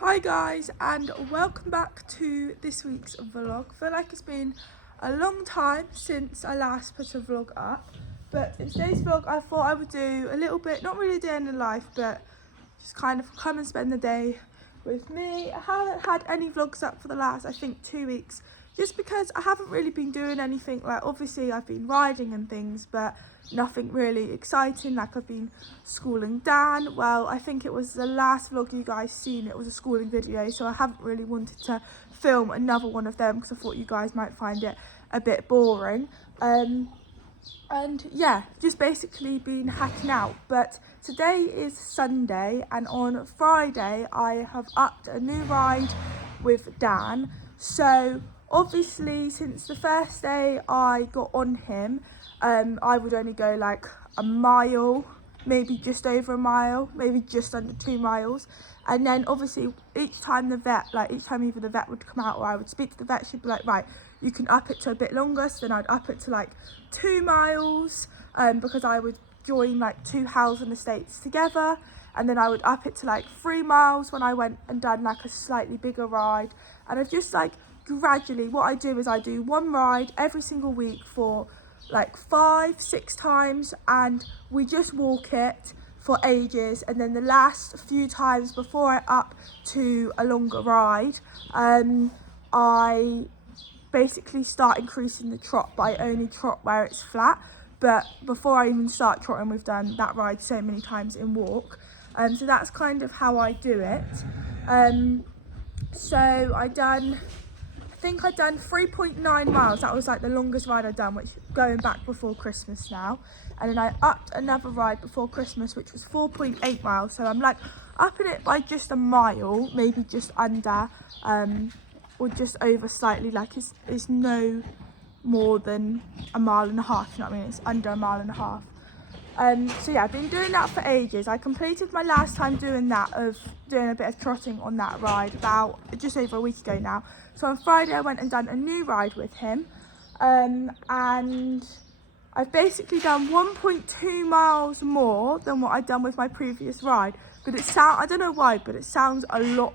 Hi guys, and welcome back to this week's vlog. I feel like it's been a long time since I last put a vlog up, but in today's vlog I thought I would do a little bit, not really a day in the life, but just kind of come and spend the day with me. I haven't had any vlogs up for the last, I think, 2 weeks, just because I haven't really been doing anything. Like, obviously I've been riding and things, but nothing really exciting. Like, I've been schooling Dan. Well, I think it was the last vlog you guys seen, it was a schooling video, so I haven't really wanted to film another one of them because I thought you guys might find it a bit boring. And yeah, just basically been hacking out. But today is Sunday, and on Friday I have upped a new ride with Dan. So obviously since the first day I got on him, I would only go like a mile, maybe just over a mile, maybe just under 2 miles. And then obviously each time either the vet would come out or I would speak to the vet, she'd be like, right, you can up it to a bit longer. So then I'd up it to like 2 miles, because I would join like 2 housing estates together, and then I would up it to like 3 miles when I went and done like a slightly bigger ride. And I've just like gradually, what I do is I do one ride every single week for like 5-6 times, and we just walk it for ages, and then the last few times before I up to a longer ride, I basically start increasing the trot, but I only trot where it's flat. But before I even start trotting, we've done that ride so many times in walk, so that's kind of how I do it. So I think I'd done 3.9 miles. That was like the longest ride I'd done, which going back before Christmas now. And then I upped another ride before Christmas, which was 4.8 miles. So I'm like upping it by just a mile, maybe just under, or just over slightly. Like it's no more than a mile and a half, you know what I mean? It's under a mile and a half. So yeah, I've been doing that for ages. I completed my last time doing that, of doing a bit of trotting on that ride, about just over a week ago now. So on Friday I went and done a new ride with him, and I've basically done 1.2 miles more than what I'd done with my previous ride. But I don't know why, but it sounds a lot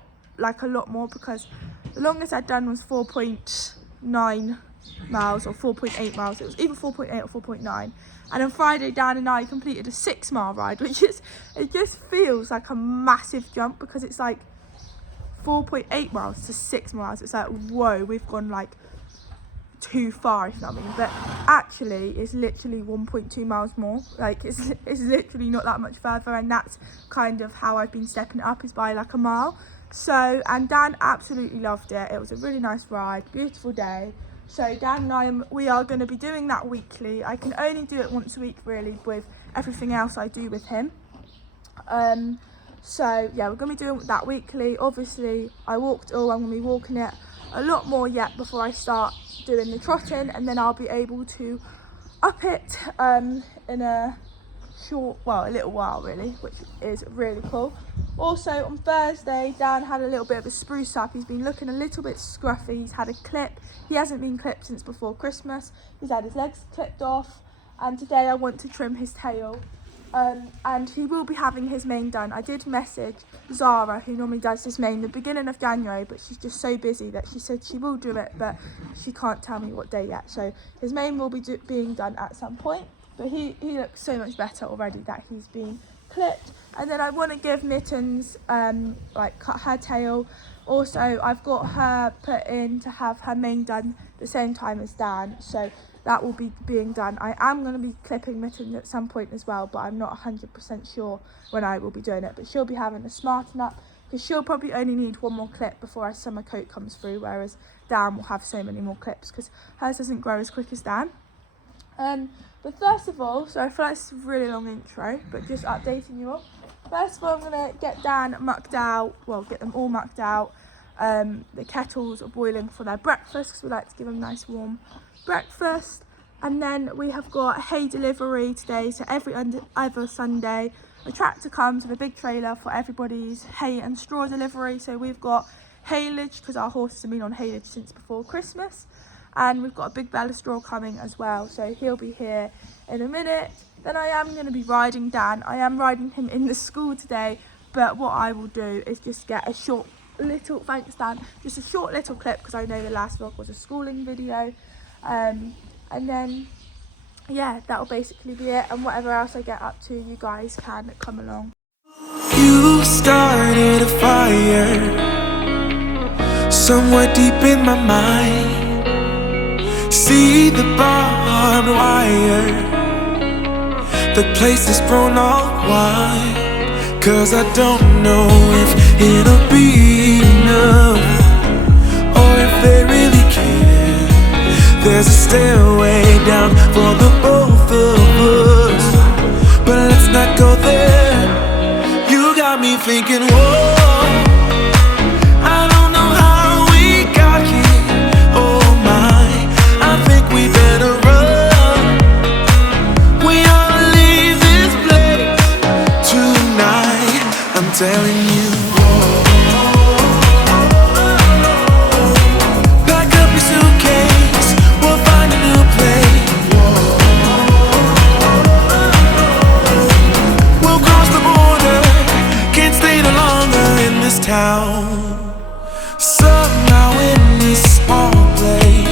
more, because the longest I'd done was 4.9 miles or 4.8 miles. It was either 4.8 or 4.9. And on Friday, Dan and I completed a 6-mile ride, which it just feels like a massive jump, because it's like 4.8 miles to 6 miles. It's like, whoa, we've gone like too far, if you know what I mean. But actually it's literally 1.2 miles more. Like it's literally not that much further, and that's kind of how I've been stepping it up, is by like a mile. So, and Dan absolutely loved it. It was a really nice ride, beautiful day. So Dan and we are going to be doing that weekly. I can only do it once a week really, with everything else I do with him. So yeah, we're going to be doing that weekly. Obviously I'm going to be walking it a lot more yet before I start doing the trotting, and then I'll be able to up it in a little while really, which is really cool. Also on Thursday, Dan had a little bit of a spruce up. He's been looking a little bit scruffy. He's had a clip. He hasn't been clipped since before Christmas. He's had his legs clipped off, and today I want to trim his tail, and he will be having his mane done. I did message Zara, who normally does his mane, the beginning of January, but she's just so busy that she said she will do it, but she can't tell me what day yet. So his mane will be being done at some point, but he looks so much better already that he's been clipped. And then I want to give Mittens cut her tail. Also I've got her put in to have her mane done the same time as Dan, so that will be being done. I am going to be clipping Mittens at some point as well, but I'm not 100% sure when I will be doing it. But she'll be having a smarten up, because she'll probably only need one more clip before her summer coat comes through, whereas Dan will have so many more clips because hers doesn't grow as quick as Dan. But first of all, so I feel like it's a really long intro, but just updating you all. First of all, I'm going to get Dan mucked out, get them all mucked out. The kettles are boiling for their breakfast, because we like to give them a nice warm breakfast. And then we have got hay delivery today, so every other Sunday a tractor comes with a big trailer for everybody's hay and straw delivery. So we've got haylage, because our horses have been on haylage since before Christmas, and we've got a big bale of straw coming as well, so he'll be here in a minute. Then I am going to be riding Dan. I am riding him in the school today, but what I will do is just get a short little thanks Dan, just a short little clip because I know the last vlog was a schooling video, and then yeah, that'll basically be it, and whatever else I get up to, you guys can come along. You started a fire somewhere deep in my mind. See the barbed wire, the place is grown all wide. 'Cause I don't know if it'll be enough, or if they really care. There's a stairway down for the both of us, but let's not go there. You got me thinking, whoa, I don't know how we got here. Oh my, I think we better run. We ought to leave this place tonight, I'm telling you. Pack up your suitcase, we'll find a new place. We'll cross the border, can't stay no longer in this town. Somehow in this small place,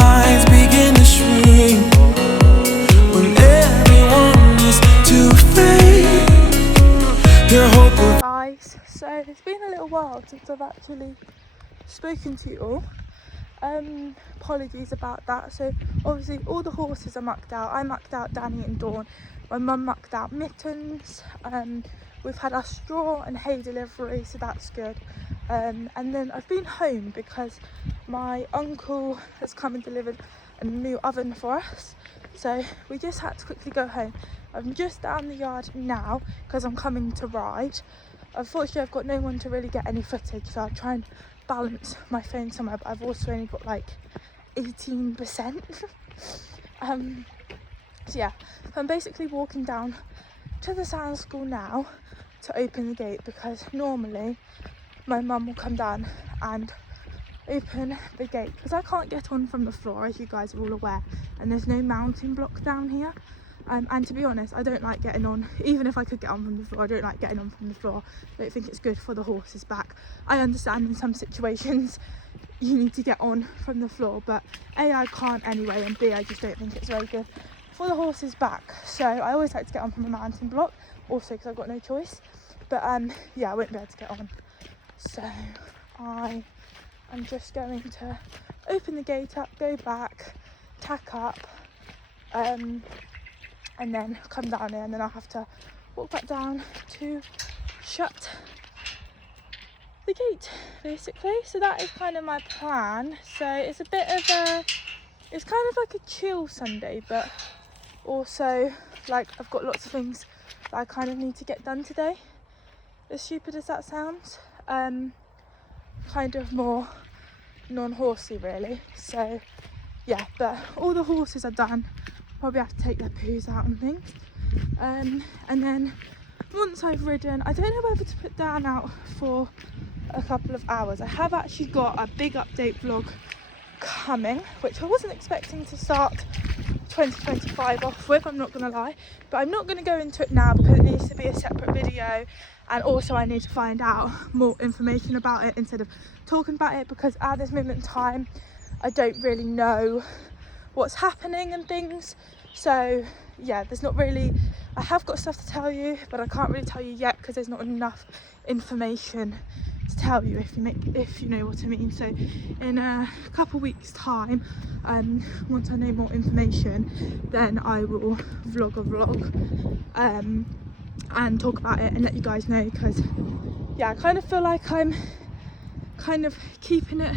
minds begin to shrink when everyone is too fake. Your hope of Guys, so it's been a little while since I've actually spoken to you all. Apologies about that. So obviously all the horses are mucked out. I mucked out Danny and Dawn. My mum mucked out Mittens. We've had our straw and hay delivery, so that's good. And then I've been home because my uncle has come and delivered a new oven for us. So we just had to quickly go home. I'm just down the yard now because I'm coming to ride. Unfortunately, I've got no one to really get any footage, so I'll try and balance my phone somewhere, but I've also only got like 18%. So yeah, I'm basically walking down to the sound school now to open the gate, because normally my mum will come down and open the gate because I can't get on from the floor, as you guys are all aware, and there's no mounting block down here. And to be honest, I don't like getting on. Even if I could get on from the floor, I don't like getting on from the floor. I don't think it's good for the horse's back. I understand in some situations you need to get on from the floor, but A, I can't anyway, and B, I just don't think it's very good for the horse's back. So I always like to get on from a mounting block, also because I've got no choice. But yeah, I won't be able to get on. So I am just going to open the gate up, go back, tack up, and then come down here, and then I'll have to walk back down to shut the gate, basically. So that is kind of my plan. So it's a bit of a, it's kind of like a chill Sunday, but also like I've got lots of things that I kind of need to get done today. As stupid as that sounds, kind of more non-horsey really. So yeah, but all the horses are done. Probably have to take their poos out and things, and then once I've ridden, I don't know whether to put Dan out for a couple of hours. I have actually got a big update vlog coming, which I wasn't expecting to start 2025 off with, I'm not gonna lie, but I'm not gonna go into it now because it needs to be a separate video, and also I need to find out more information about it instead of talking about it, because at this moment in time I don't really know what's happening and things. So yeah, there's not really, I have got stuff to tell you, but I can't really tell you yet because there's not enough information to tell you, if you know what I mean. So in a couple weeks time, once I know more information, then I will vlog a vlog and talk about it and let you guys know, because yeah, I kind of feel like I'm kind of keeping it,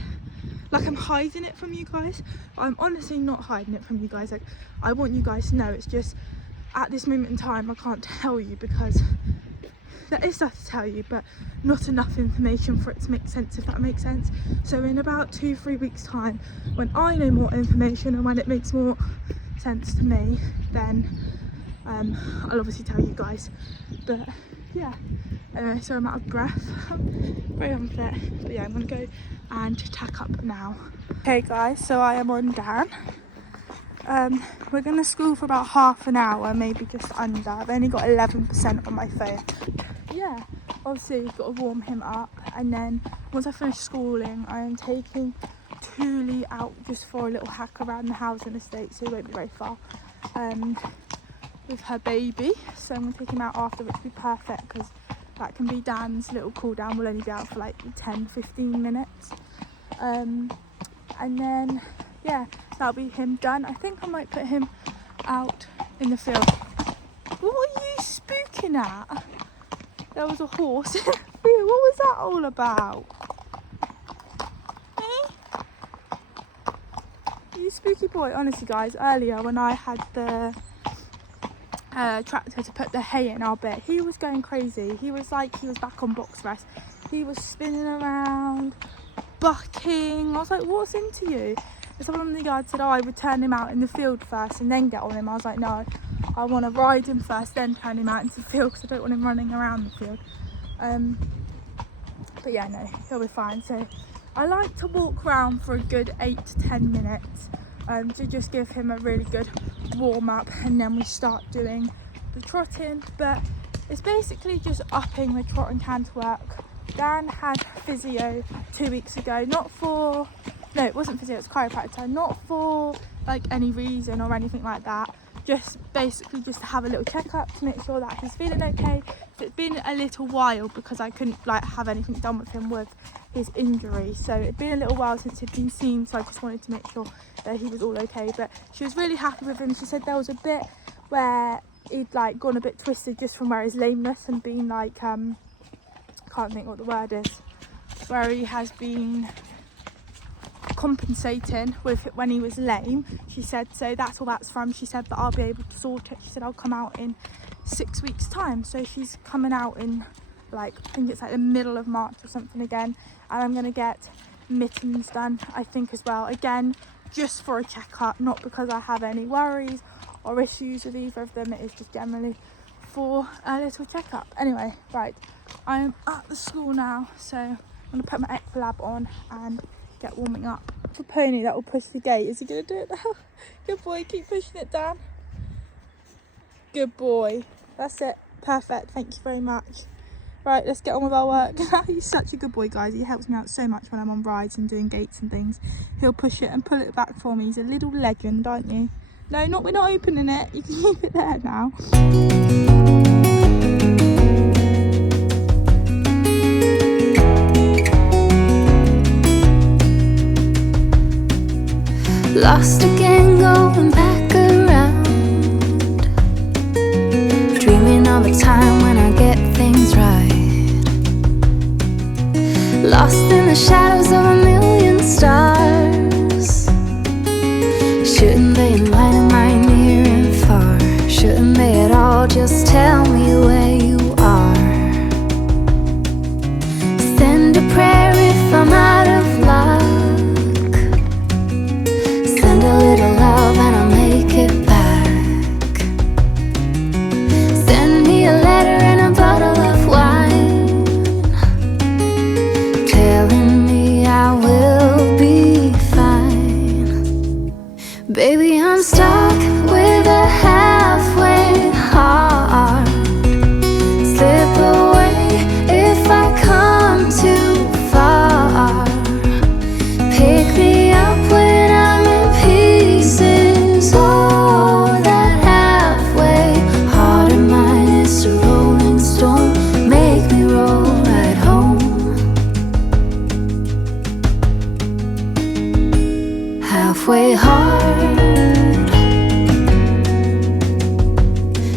like I'm hiding it from you guys, but I'm honestly not hiding it from you guys. Like, I want you guys to know. It's just at this moment in time I can't tell you because there is stuff to tell you, but not enough information for it to make sense, if that makes sense. So in about 2-3 weeks time, when I know more information and when it makes more sense to me, then I'll obviously tell you guys. But yeah, anyway, so I'm out of breath, very unfit, but yeah, I'm gonna go and tack up now. Okay guys, so I am on Dan. We're gonna school for about half an hour, maybe just under. I've only got 11% on my phone. Yeah, obviously you've got to warm him up, and then once I finish schooling I am taking Thule out just for a little hack around the housing estate, so he won't be very far with her baby. So I'm going to take him out after, which will be perfect because that can be Dan's little cool down. We'll only be out for like 10-15 minutes, and then yeah, that'll be him done. I think I might put him out in the field. What are you spooking at? There was a horse in the field. What was that all about? You spooky boy. Honestly guys, earlier when I had the tractor to put the hay in our bit, he was going crazy. He was like, he was back on box rest. He was spinning around, bucking. I was like, what's into you? And someone on the yard said, oh, I would turn him out in the field first and then get on him. I was like, no, I want to ride him first, then turn him out into the field because I don't want him running around the field. But yeah, no, he'll be fine. So I like to walk around for a good 8 to 10 minutes to just give him a really good warm up, and then we start doing the trotting. But it's basically just upping the trot and canter work. Dan had physio 2 weeks ago, no, it wasn't physio, it was chiropractor, not for like any reason or anything like that, just basically just to have a little checkup to make sure that he's feeling okay. So it's been a little while because I couldn't like have anything done with him with his injury, so it'd been a little while since he'd been seen, so I just wanted to make sure that he was all okay. But she was really happy with him. She said there was a bit where he'd like gone a bit twisted just from where his lameness and been like can't think what the word is, where he has been compensating with when he was lame. She said, so that's all that's from. She said, but I'll be able to sort it. She said I'll come out in 6 weeks time, so she's coming out in like, I think it's like the middle of March or something again, and I'm gonna get mittens done, I think, as well, again just for a checkup, not because I have any worries or issues with either of them. It is just generally for a little checkup. Anyway, right, I'm at the school now, so I'm gonna put my Equalab on and get warming up. The pony that will push the gate, is he gonna do it now? Good boy, keep pushing it down. Good boy, that's it, perfect, thank you very much. Right, let's get on with our work. He's such a good boy, guys. He helps me out so much when I'm on rides and doing gates and things. He'll push it and pull it back for me. He's a little legend, aren't you? No, we're not opening it. You can keep it there now. Lost again, going back around, dreaming of a time when I get things right. Lost in the shadows of a million stars. Shouldn't they enlighten my near and far? Shouldn't they at all just tell me where you are? Send a prayer if I'm out of luck. Send a little love and I'll make it back. Send me a letter and a bottle of wine, telling me I will be fine. Baby, I'm stuck with a halfway heart. Slip away if I come too far. Pick me up when I'm in pieces. Oh, that halfway heart of mine is a rolling stone. Make me roll right home. Halfway hard,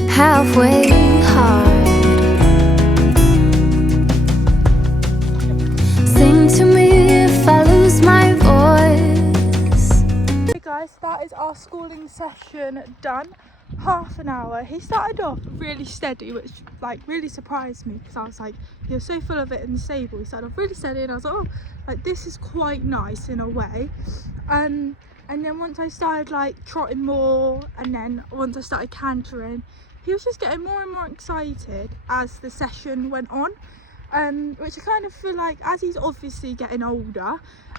halfway hard. Sing to me if I lose my voice. Hey guys, that is our schooling session done. Half an hour. He started off really steady, which like really surprised me, because I was like, he was so full of it in the stable. He started off really steady and I was like, oh, like this is quite nice in a way. And then once I started like trotting more, and then once I started cantering, he was just getting more and more excited as the session went on. which I kind of feel like as he's obviously getting older,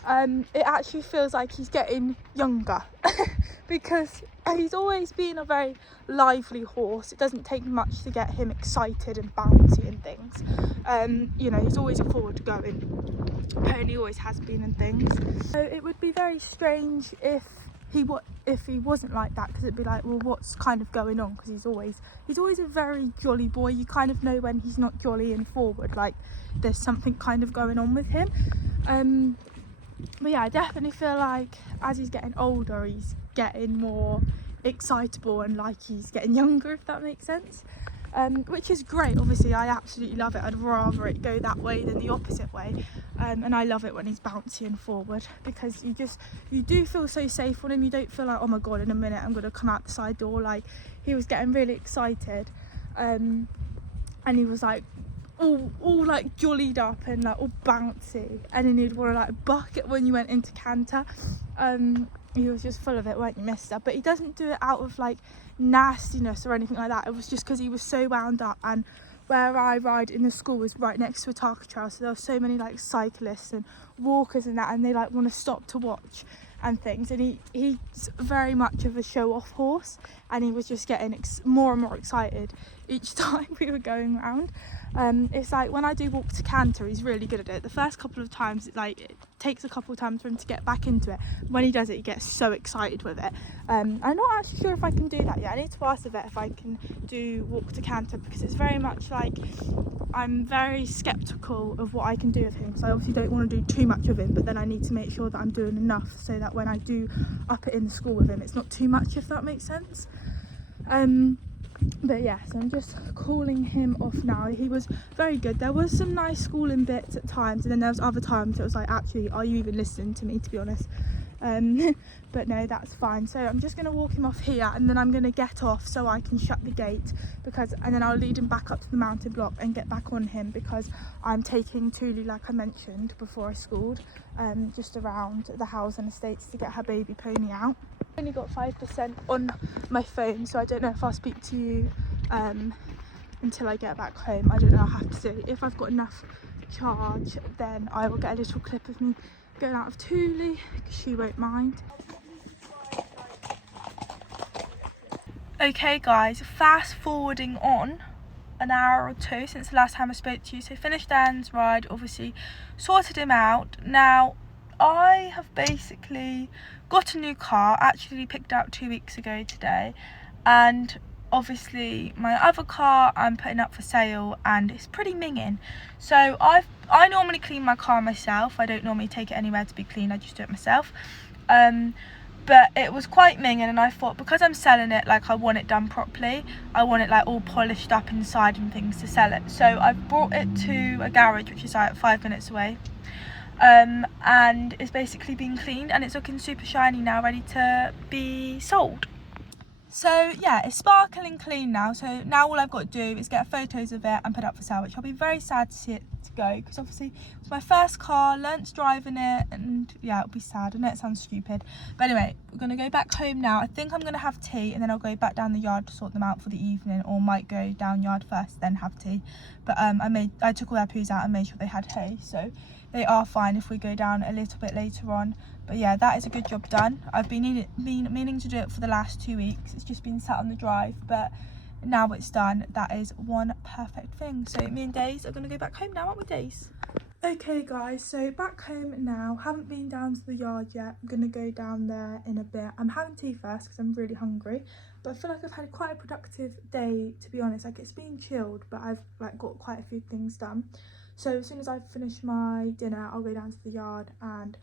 it actually feels like he's getting younger because he's always been a very lively horse. It doesn't take much to get him excited and bouncy and things. You know, he's always a forward going pony, always has been, and things. So it would be very strange if he wasn't like that, because it'd be like, well, what's kind of going on? Because he's always a very jolly boy. You kind of know when he's not jolly and forward, like there's something kind of going on with him. But yeah, I definitely feel like as he's getting older, he's getting more excitable and like he's getting younger, if that makes sense. Which is great. Obviously I absolutely love it. I'd rather it go that way than the opposite way. And I love it when he's bouncy and forward, because you do feel so safe on him. You don't feel like, oh my god, in a minute I'm going to come out the side door. Like, he was getting really excited, and he was like all like jollied up and like all bouncy, and then he'd want to like buck it when you went into canter. He was just full of it, weren't you, mister? But he doesn't do it out of like nastiness or anything like that. It was just because he was so wound up, and where I ride in the school was right next to a targa trail, so there were so many like cyclists and walkers and that, and they like want to stop to watch and things, and he's very much of a show-off horse, and he was just getting more and more excited each time we were going around. It's like when I do walk to canter, he's really good at it. The first couple of times, it takes a couple of times for him to get back into it. When he does it, he gets so excited with it. I'm not actually sure if I can do that yet. I need to ask the vet if I can do walk to canter, because it's very much like I'm very sceptical of what I can do with him, because I obviously don't want to do too much of him, but then I need to make sure that I'm doing enough so that when I do up it in the school with him, it's not too much, if that makes sense. But yeah, so I'm just calling him off now. He was very good. There was some nice schooling bits at times, and then there was other times it was like, actually, are you even listening to me, to be honest? But no, that's fine. So I'm just going to walk him off here, and then I'm going to get off so I can shut the gate, and then I'll lead him back up to the mountain block and get back on him, because I'm taking Thule, like I mentioned before I schooled, just around the housing estates to get her baby pony out. I've only got 5% on my phone, so I don't know if I'll speak to you until I get back home. I don't know, I'll have to see. If I've got enough charge, then I will get a little clip of me going out of Thule, because she won't mind. Okay guys, fast forwarding on an hour or two since the last time I spoke to you. So finished Dan's ride, obviously sorted him out. Now I have basically got a new car, actually picked out 2 weeks ago today, and obviously my other car I'm putting up for sale, and it's pretty minging. So I normally clean my car myself. I don't normally take it anywhere to be cleaned, I just do it myself. But it was quite minging, and I thought, because I'm selling it, like, I want it done properly. I want it like all polished up inside and things to sell it. So I've brought it to a garage which is like 5 minutes away. And it's basically been cleaned, and it's looking super shiny now, ready to be sold. So yeah, it's sparkling clean now. So now all I've got to do is get photos of it and put it up for sale, which I'll be very sad to see it to go, because obviously it's my first car, learnt driving it, and yeah, it'll be sad. I know it sounds stupid, but anyway, we're gonna go back home now. I think I'm gonna have tea, and then I'll go back down the yard to sort them out for the evening, or might go down yard first then have tea. But I took all their poos out and made sure they had hay, so they are fine if we go down a little bit later on. But yeah, that is a good job done. I've been meaning to do it for the last 2 weeks. It's just been sat on the drive, but now it's done. That is one perfect thing. So me and Days are going to go back home now, aren't we, Days? Okay guys, so back home now. Haven't been down to the yard yet. I'm going to go down there in a bit. I'm having tea first because I'm really hungry, but I feel like I've had quite a productive day, to be honest. Like, it's been chilled, but I've like got quite a few things done. So as soon as I finish my dinner, I'll go down to the yard and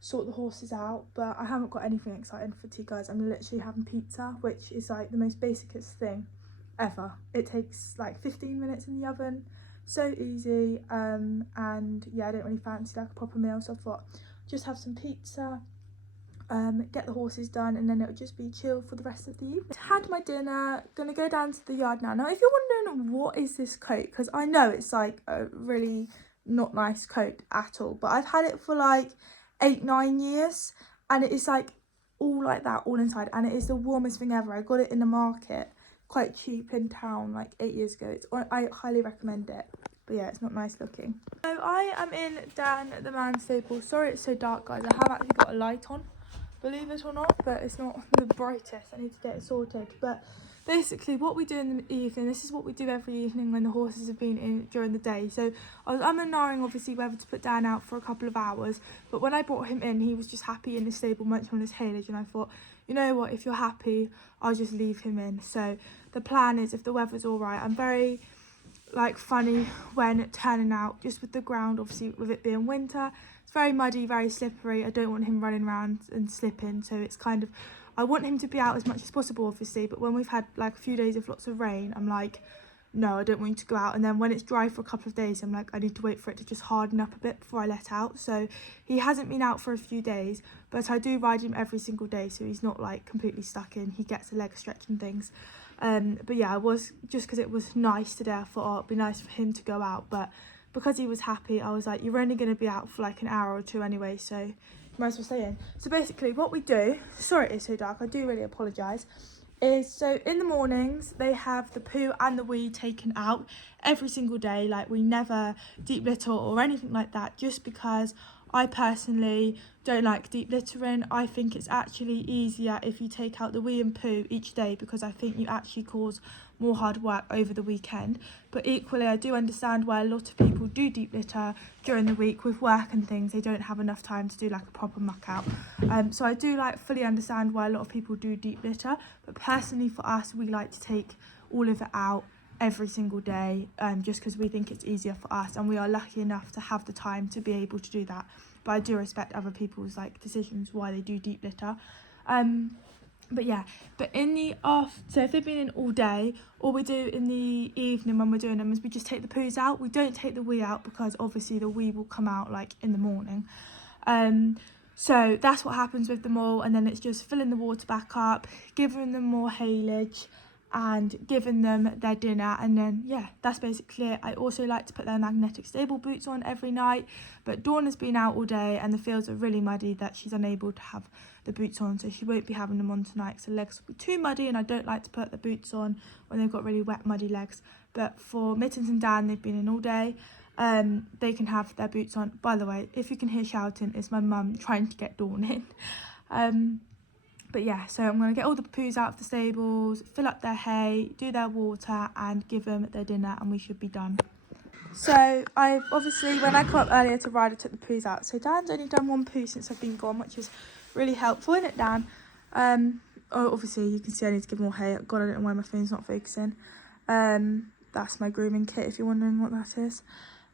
sort the horses out. But I haven't got anything exciting for tea, guys. I'm literally having pizza, which is like the most basicest thing ever. It takes like 15 minutes in the oven, so easy. And yeah, I don't really fancy like a proper meal, so I thought just have some pizza, get the horses done, and then it'll just be chill for the rest of the evening. Had my dinner, gonna go down to the yard now. Now if you're wondering what is this coat, because I know it's like a really not nice coat at all, but I've had it for like 8-9 years, and it is like all like that all inside, and it is the warmest thing ever. I got it in the market quite cheap in town like 8 years ago. I highly recommend it. But yeah, it's not nice looking. So I am in Dan the man's stable. Sorry it's so dark, guys. I have actually got a light on, believe it or not, but it's not the brightest. I need to get it sorted. But basically what we do in the evening, this is what we do every evening when the horses have been in during the day. So I was and ahhing obviously whether to put Dan out for a couple of hours, but when I brought him in, he was just happy in the stable munching on his haylage, and I thought, you know what, if you're happy, I'll just leave him in. So the plan is, if the weather's all right, I'm very like funny when turning out, just with the ground, obviously with it being winter, it's very muddy, very slippery. I don't want him running around and slipping, so it's kind of, I want him to be out as much as possible obviously, but when we've had like a few days of lots of rain, I'm like, no, I don't want you to go out. And then when it's dry for a couple of days, I'm like, I need to wait for it to just harden up a bit before I let out. So he hasn't been out for a few days, but I do ride him every single day, so he's not like completely stuck in. He gets a leg stretch and things. But yeah, I was, just because it was nice today, I thought, oh, it'd be nice for him to go out. But because he was happy, I was like, you're only going to be out for like an hour or two anyway, so you might as well stay in. So basically what we do, sorry it is so dark, I do really apologise, is so in the mornings they have the poo and the wee taken out every single day. Like, we never deep litter or anything like that, just because I personally don't like deep littering. I think it's actually easier if you take out the wee and poo each day, because I think you actually cause more hard work over the weekend. But equally, I do understand why a lot of people do deep litter during the week with work and things. They don't have enough time to do like a proper muck out. So I do like fully understand why a lot of people do deep litter, but personally for us, we like to take all of it out every single day, just because we think it's easier for us, and we are lucky enough to have the time to be able to do that. But I do respect other people's like decisions why they do deep litter. But yeah, but in the so if they've been in all day, all we do in the evening when we're doing them is we just take the poos out. We don't take the wee out because obviously the wee will come out like in the morning. So that's what happens with them all, and then it's just filling the water back up, giving them more haylage, and giving them their dinner, and then yeah, that's basically it. I also like to put their magnetic stable boots on every night, but Dawn has been out all day and the fields are really muddy that she's unable to have the boots on, so she won't be having them on tonight because her legs will be too muddy, and I don't like to put the boots on when they've got really wet muddy legs. But for Mittens and Dan, they've been in all day. They can have their boots on. By the way, if you can hear shouting, it's my mum trying to get Dawn in. But yeah, so I'm going to get all the poos out of the stables, fill up their hay, do their water, and give them their dinner, and we should be done. So I've obviously, when I come up earlier to ride, I took the poos out. So Dan's only done one poo since I've been gone, which is really helpful, isn't it, Dan? Obviously you can see I need to give more hay. God, I don't know why my phone's not focusing. That's my grooming kit, if you're wondering what that is.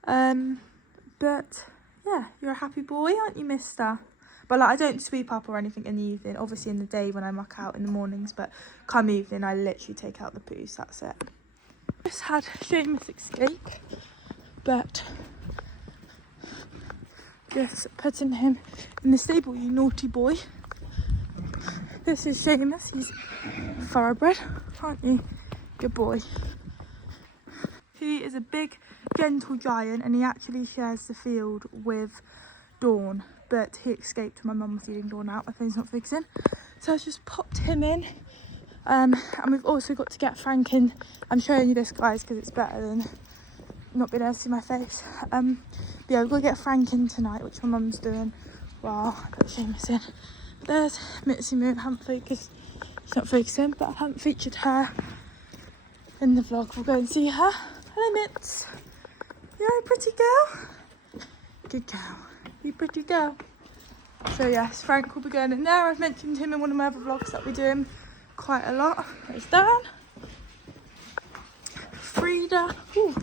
But yeah, you're a happy boy, aren't you, mister? But like, I don't sweep up or anything in the evening. Obviously in the day when I muck out in the mornings, but come evening I literally take out the poos, that's it. Just had Seamus escape, but just putting him in the stable, you naughty boy. This is Seamus, he's thoroughbred, aren't you? Good boy. He is a big, gentle giant, and he actually shares the field with Dawn, but he escaped when my mum was eating Dawn out. My phone's not fixing, so I've just popped him in. And we've also got to get Frank in. I'm showing you this, guys, because it's better than not being able to see my face. But yeah, we've got to get Frank in tonight, which my mum's doing while I put Seamus in. There's Mitzi Moon. I haven't focused, she's not focusing, but I haven't featured her in the vlog. We'll go and see her. Hello, Mitz. You're a pretty girl. Good girl. You pretty girl. So yes, Frank will be going in there. I've mentioned him in one of my other vlogs that we do him quite a lot. There's Dan. Frida. Ooh.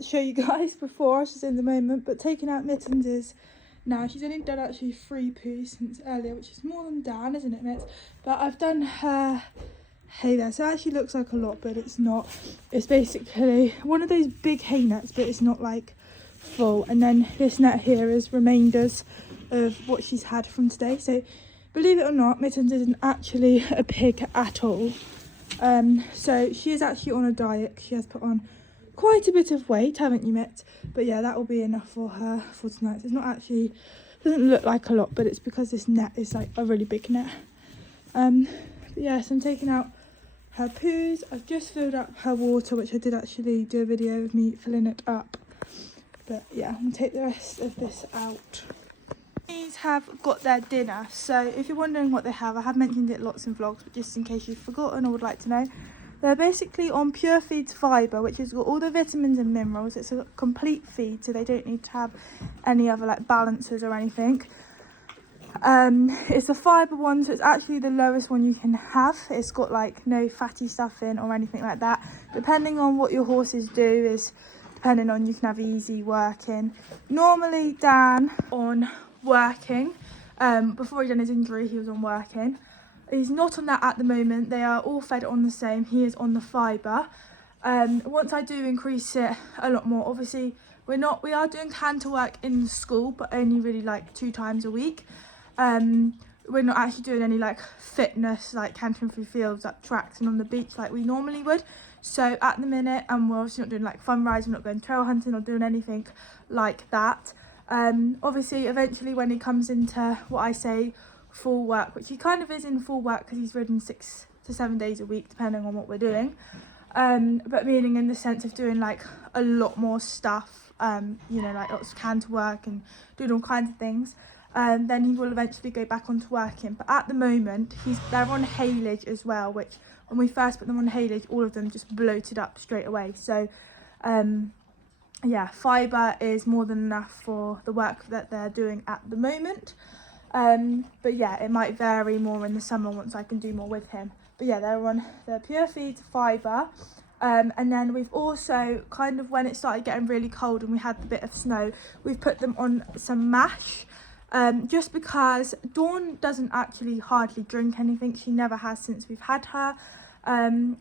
Show you guys before, she's in the moment, but taking out Mittens is now. She's only done actually 3 poos since earlier, which is more than Dan, isn't it, Mitz? But I've done her hay there, so it actually looks like a lot, but it's not. It's basically one of those big hay nets, but it's not like full, and then this net here is remainders of what she's had from today. So believe it or not, Mittens isn't actually a pig at all. So she is actually on a diet. She has put on quite a bit of weight, haven't you, Mitt? But yeah, that will be enough for her for tonight. It's not actually, doesn't look like a lot, but it's because this net is like a really big net. But yeah, so I'm taking out her poos. I've just filled up her water, which I did actually do a video of me filling it up. But yeah, I'm gonna take the rest of this out. These have got their dinner, so if you're wondering what they have, I have mentioned it lots in vlogs, but just in case you've forgotten or would like to know, they're basically on Pure Feeds Fibre, which has got all the vitamins and minerals. It's a complete feed, so they don't need to have any other like balancers or anything. It's the fibre one, so it's actually the lowest one you can have. It's got like no fatty stuff in or anything like that. Depending on what your horses do is depending on, you can have easy working. Normally Dan on working, before he done his injury he was on working. He's not on that at the moment. They are all fed on the same. He is on the fibre. Once I do increase it a lot more, obviously we are doing canter work in the school, but only really like 2 times a week. We're not actually doing any like fitness, like cantering through fields, up tracks and on the beach like we normally would. So at the minute, and we're obviously not doing like fun rides, we're not going trail hunting or doing anything like that. Obviously eventually when he comes into what I say full work, which he kind of is in full work because he's ridden 6 to 7 days a week depending on what we're doing, but meaning in the sense of doing like a lot more stuff, you know, like lots of canter work and doing all kinds of things, then he will eventually go back onto working. But at the moment they're on haylage as well, which when we first put them on haylage, all of them just bloated up straight away. So yeah, fibre is more than enough for the work that they're doing at the moment. But yeah, it might vary more in the summer once I can do more with him. But yeah, they're on the Pure Feeds Fibre. And then we've also kind of, when it started getting really cold and we had the bit of snow, we've put them on some mash. Just because Dawn doesn't actually hardly drink anything. She never has since we've had her. And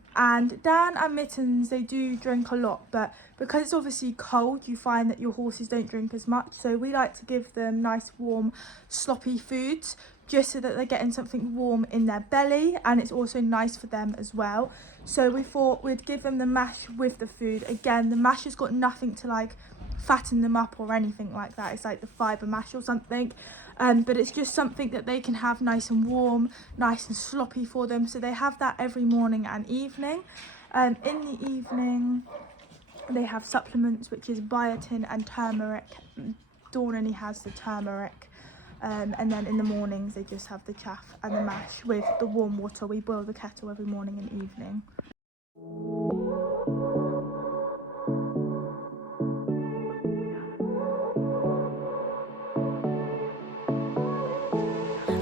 Dan and Mittens, they do drink a lot, but because it's obviously cold, you find that your horses don't drink as much. So we like to give them nice warm sloppy foods, just so that they're getting something warm in their belly, and it's also nice for them as well. So we thought we'd give them the mash with the food. Again, the mash has got nothing to like fatten them up or anything like that. It's like the fibre mash or something, but it's just something that they can have nice and warm, nice and sloppy for them. So they have that every morning and evening. In the evening they have supplements, which is biotin and turmeric. Dawn only has the turmeric, and then in the mornings they just have the chaff and the mash with the warm water. We boil the kettle every morning and evening.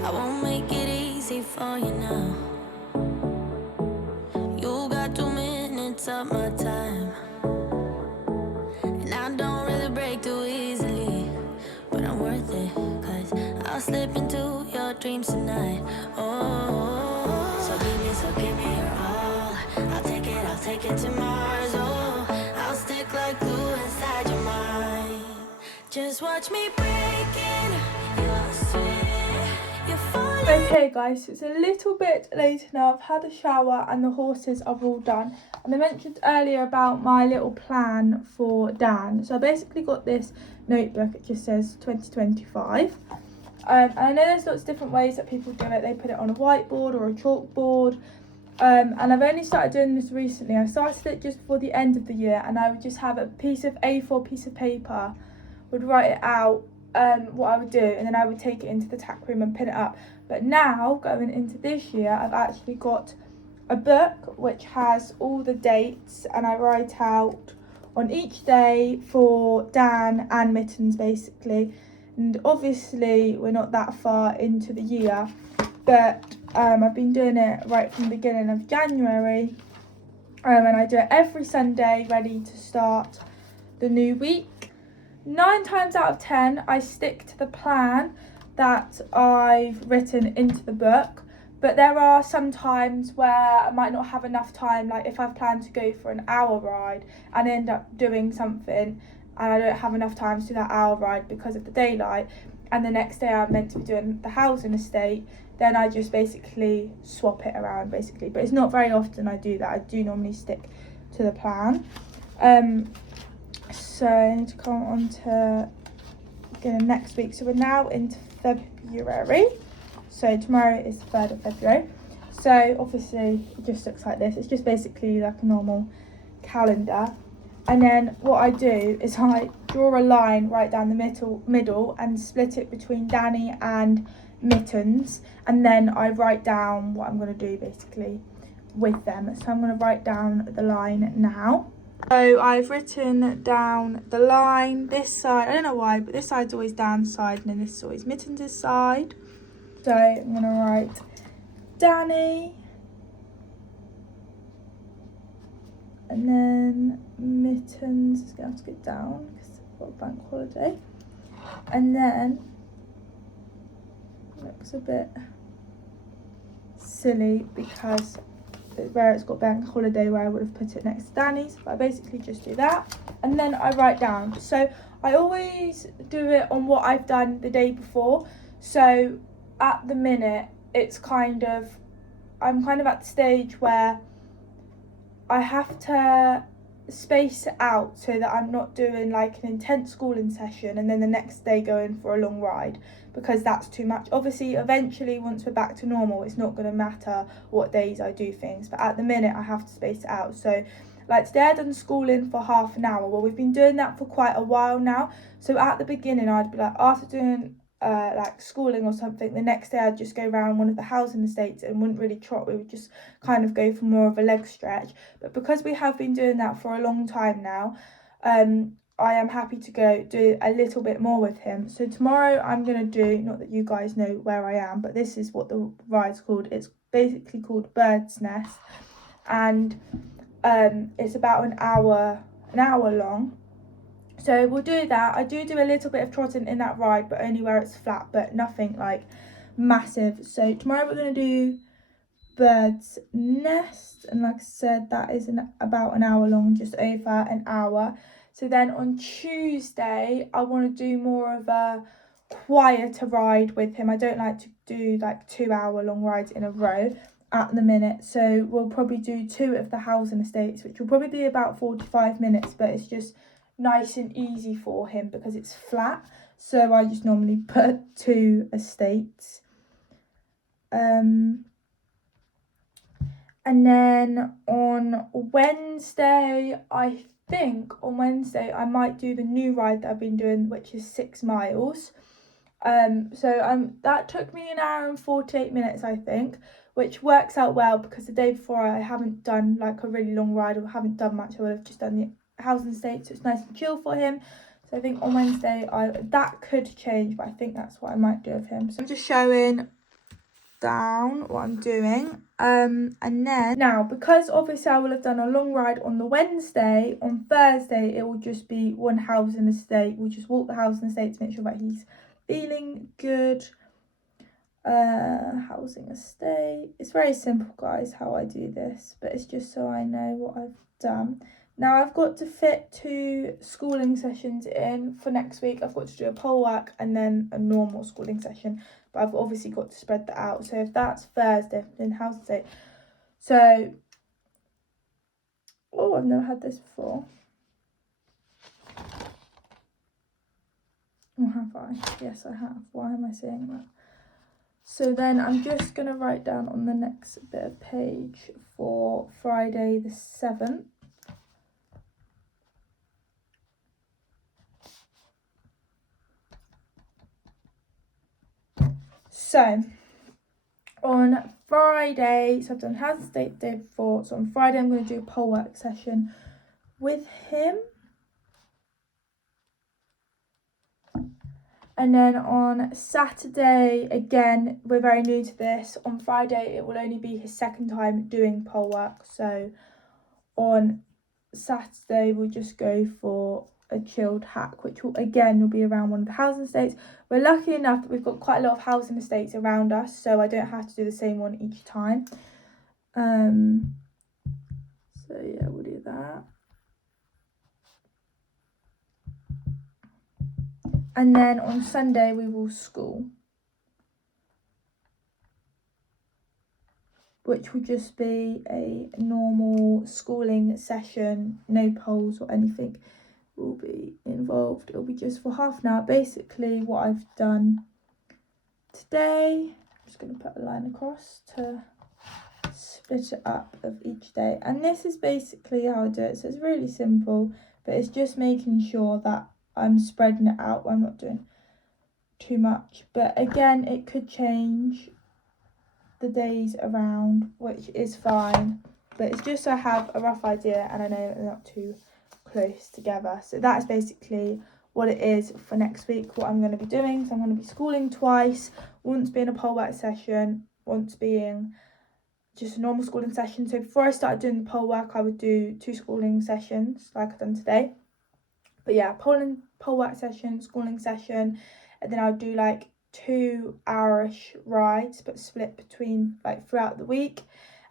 I won't make it easy for you now. You got 2 minutes of my time, and I don't really break too easily, but I'm worth it, 'cause I'll slip into your dreams tonight. Oh, so give me your all. I'll take it to Mars. Oh, I'll stick like glue inside your mind. Just watch me breaking your sweat. You're falling. Okay guys, so it's a little bit later now. I've had a shower and the horses are all done. And I mentioned earlier about my little plan for Dan. So I basically got this notebook. It just says 2025. And I know there's lots of different ways that people do it. They put it on a whiteboard or a chalkboard. And I've only started doing this recently. I started it just before the end of the year, and I would just have a piece of A4 piece of paper, would write it out, what I would do, and then I would take it into the tack room and pin it up. But now, going into this year, I've actually got a book which has all the dates, and I write out on each day for Dan and Mittens basically. And obviously we're not that far into the year, but I've been doing it right from the beginning of January, and I do it every Sunday ready to start the new week. 9 times out of 10 I stick to the plan that I've written into the book, but there are some times where I might not have enough time, like if I've planned to go for an hour ride and end up doing something and I don't have enough time to do that hour ride because of the daylight, and the next day I'm meant to be doing the housing estate, then I just basically swap it around basically. But it's not very often I do that. I do normally stick to the plan. So I need to come on to next week. So we're now into February. So tomorrow is the 3rd of February. So obviously it just looks like this. It's just basically like a normal calendar. And then what I do is I draw a line right down the middle and split it between Danny and Mittens. And then I write down what I'm going to do basically with them. So I'm going to write down the line now. So I've written down the line, this side, I don't know why, but this side's always Dan's side and then this is always Mittens' side. So I'm going to write Danny, and then Mittens is going to have to get down because I've got a bank holiday. And then, it looks a bit silly because where it's got bank holiday where I would have put it next to Danny's, but I basically just do that and then I write down. So I always do it on what I've done the day before. So at the minute it's I'm kind of at the stage where I have to space it out so that I'm not doing like an intense schooling session and then the next day going for a long ride, because that's too much. Obviously eventually once we're back to normal it's not going to matter what days I do things, but at the minute I have to space it out. So like today I done schooling for half an hour. Well, we've been doing that for quite a while now, so at the beginning I'd be like, after doing like schooling or something, the next day I'd just go around one of the housing estates and wouldn't really trot. We would just kind of go for more of a leg stretch. But because we have been doing that for a long time now, I am happy to go do a little bit more with him. So tomorrow I'm going to do, not that you guys know where I am, but this is what the ride's called. It's basically called Bird's Nest, and it's about an hour long. So we'll do that. I do a little bit of trotting in that ride, but only where it's flat, but nothing like massive. So tomorrow we're going to do Bird's Nest, and like I said, that is about an hour long, just over an hour. So then on Tuesday I want to do more of a quieter ride with him. I don't like to do like 2 hour long rides in a row at the minute, so we'll probably do 2 of the housing estates, which will probably be about 45 minutes, but it's just nice and easy for him because it's flat. So I just normally put 2 estates. And then on Wednesday, I think on Wednesday I might do the new ride that I've been doing, which is 6 miles. That took me an hour and 48 minutes, I think, which works out well because the day before I haven't done like a really long ride or haven't done much. I would have just done the housing estate, so it's nice and chill for him. So I think on Wednesday that could change, but I think that's what I might do with him. So I'm just showing down what I'm doing, and then now, because obviously I will have done a long ride on the Wednesday, on Thursday it will just be one housing estate. We'll just walk the housing estate to make sure that he's feeling good. Housing estate, it's very simple guys how I do this, but it's just so I know what I've done. Now I've got to fit 2 schooling sessions in for next week. I've got to do a pole work and then a normal schooling session, but I've obviously got to spread that out. So if that's Thursday, then housing estate. So, oh, I've never had this before. Or have I? Yes, I have. Why am I saying that? So then I'm just going to write down on the next bit of page for Friday the 7th. So on Friday, so I've done housing estate the day before. So on Friday I'm going to do a pole work session with him. And then on Saturday, again, we're very new to this. On Friday, it will only be his second time doing pole work. So on Saturday, we'll just go for a chilled hack, which will be around one of the housing estates. We're lucky enough that we've got quite a lot of housing estates around us, so I don't have to do the same one each time. So yeah, we'll do that. And then on Sunday we will school, which will just be a normal schooling session, no polls or anything will be involved. It'll be just for half an hour. Basically what I've done today, I'm just going to put a line across to split it up of each day, and this is basically how I do it. So it's really simple, but it's just making sure that I'm spreading it out. I'm not doing too much, but again it could change the days around, which is fine, but it's just so I have a rough idea and I know they're not too close together. So that's basically what it is for next week, what I'm going to be doing. So I'm going to be schooling twice, once being a pole work session, once being just a normal schooling session. So before I started doing the pole work, I would do 2 schooling sessions like I've done today. But yeah, pole work session, schooling session, and then I'll do like 2 hourish rides, but split between like throughout the week.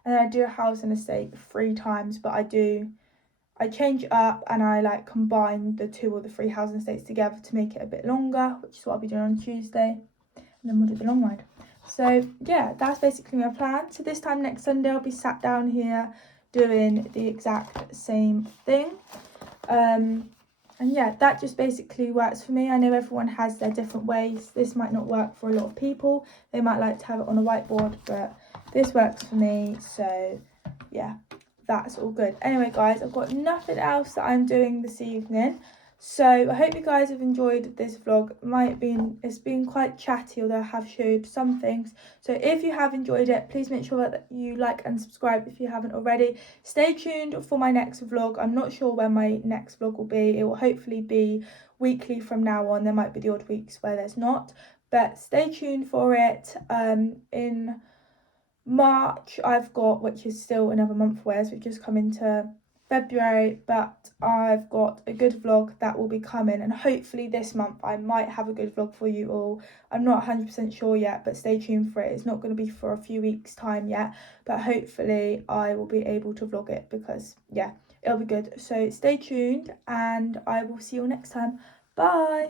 And then I do a housing estate 3 times, but I change it up and I like combine the 2 or the 3 housing estates together to make it a bit longer, which is what I'll be doing on Tuesday. And then we'll do the long ride. So yeah, that's basically my plan. So this time next Sunday I'll be sat down here doing the exact same thing. And yeah, that just basically works for me. I know everyone has their different ways. This might not work for a lot of people. They might like to have it on a whiteboard, but this works for me. So yeah, that's all good. Anyway guys, I've got nothing else that I'm doing this evening. So I hope you guys have enjoyed this vlog. It's been quite chatty, although I have showed some things. So if you have enjoyed it, please make sure that you like and subscribe if you haven't already. Stay tuned for my next vlog. I'm not sure when my next vlog will be. It will hopefully be weekly from now on. There might be the odd weeks where there's not, but stay tuned for it. In March I've got, which is still another month away as we've just come into February, but I've got a good vlog that will be coming, and hopefully this month I might have a good vlog for you all. I'm not 100% sure yet, but stay tuned for it. It's not going to be for a few weeks time yet, but hopefully I will be able to vlog it, because yeah, it'll be good. So stay tuned and I will see you all next time. Bye.